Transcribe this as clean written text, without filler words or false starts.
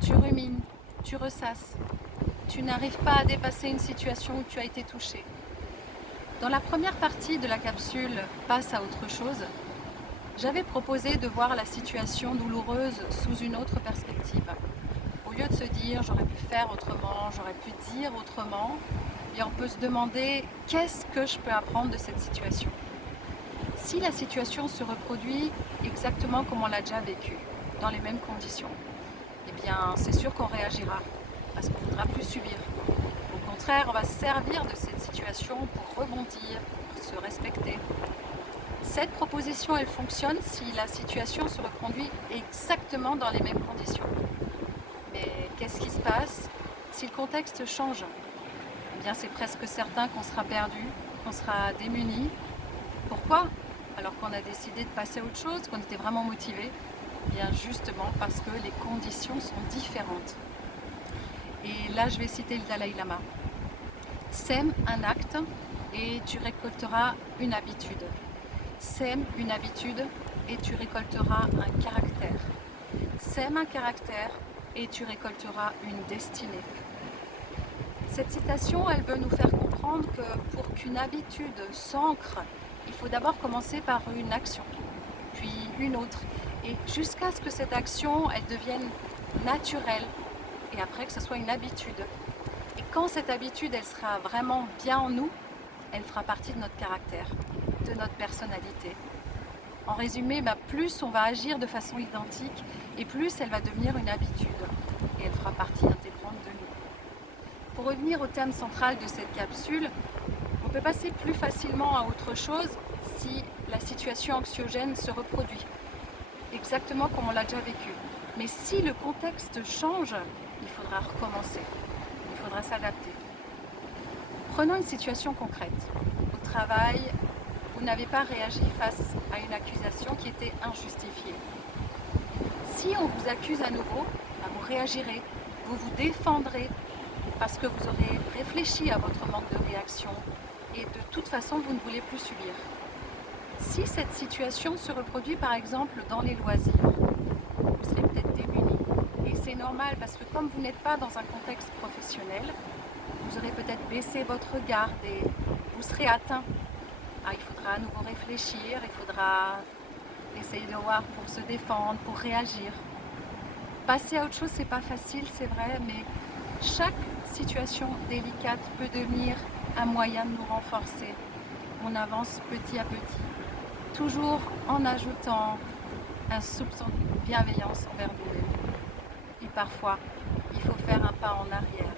tu rumines, tu ressasses, tu n'arrives pas à dépasser une situation où tu as été touché. Dans la première partie de la capsule Passe à autre chose, j'avais proposé de voir la situation douloureuse sous une autre perspective. Au lieu de se dire j'aurais pu faire autrement, j'aurais pu dire autrement, et on peut se demander qu'est-ce que je peux apprendre de cette situation. Si la situation se reproduit exactement comme on l'a déjà vécu, dans les mêmes conditions, eh bien c'est sûr qu'on réagira, parce qu'on ne voudra plus subir. Au contraire, on va se servir de cette situation pour rebondir, pour se respecter. Cette proposition, elle fonctionne si la situation se reproduit exactement dans les mêmes conditions. Mais qu'est-ce qui se passe si le contexte change? Eh bien, c'est presque certain qu'on sera perdu, qu'on sera démuni. Pourquoi? Alors qu'on a décidé de passer à autre chose, qu'on était vraiment motivé? Eh bien, justement parce que les conditions sont différentes. Et là, je vais citer le Dalai Lama. Sème un acte et tu récolteras une habitude. Sème une habitude et tu récolteras un caractère. Sème un caractère et tu récolteras une destinée. Cette citation, elle veut nous faire comprendre que pour qu'une habitude s'ancre, il faut d'abord commencer par une action, puis une autre, et jusqu'à ce que cette action, elle devienne naturelle, et après que ce soit une habitude. Et quand cette habitude, elle sera vraiment bien en nous, elle fera partie de notre caractère, de notre personnalité. En résumé, plus on va agir de façon identique et plus elle va devenir une habitude et elle fera partie intégrante de nous. Pour revenir au thème central de cette capsule, on peut passer plus facilement à autre chose si la situation anxiogène se reproduit, exactement comme on l'a déjà vécu. Mais si le contexte change, il faudra recommencer, il faudra s'adapter. Prenons une situation concrète. Au travail, vous n'avez pas réagi face à une accusation qui était injustifiée. Si on vous accuse à nouveau, vous réagirez, vous vous défendrez parce que vous aurez réfléchi à votre manque de réaction et de toute façon vous ne voulez plus subir. Si cette situation se reproduit par exemple dans les loisirs, vous serez peut-être démuni. Et c'est normal parce que comme vous n'êtes pas dans un contexte professionnel, vous aurez peut-être baissé votre garde et vous serez atteint. Il faudra à nouveau réfléchir, il faudra essayer de voir pour se défendre, pour réagir. Passer à autre chose, c'est pas facile, c'est vrai, mais chaque situation délicate peut devenir un moyen de nous renforcer. On avance petit à petit, toujours en ajoutant un soupçon de bienveillance envers nous-mêmes. Et parfois, il faut faire un pas en arrière